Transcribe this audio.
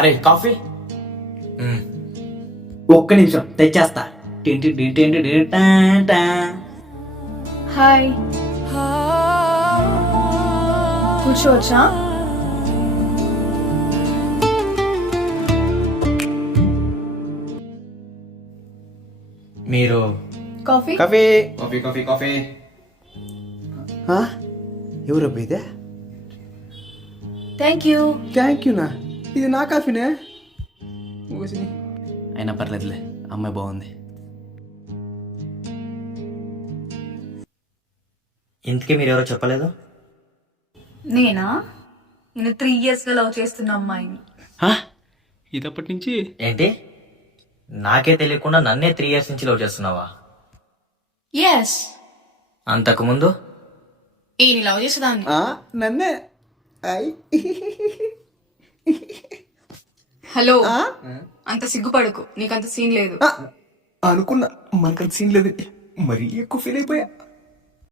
అరే కాఫీ ఒక్క నిమిషం తెచ్చేస్తా. హాయ్, కూర్చోవచ్చా? మీరు coffee? Coffee. Coffee coffee coffee ఎవరబ్బా ఇదే? Thank you. థ్యాంక్ యూనా, ఇది నా కాఫీనే. అయినా పర్లేదులే, అమ్మాయి బాగుంది. ఇంతకీ మీరెవరో చెప్పలేదు? నేనా? నేను 3 years గా లవ్ చేస్తున్న అమ్మాయిని. ఇదప్పటి నుంచి ఏంటి, నాకే తెలియకుండా నన్నే 3 years నుంచి లవ్ చేస్తున్నావా? ఎస్, అంతకు ముందు ఈయన లవ్ చేసేదాన్ని. నన్నే. హలో, అంత సిగ్గుపడకు, నీకంత సీన్ లేదు. అనుకున్నా మనకంత సీన్ లేదు, మరీ ఎక్కువ ఫీల్ అయిపోయా.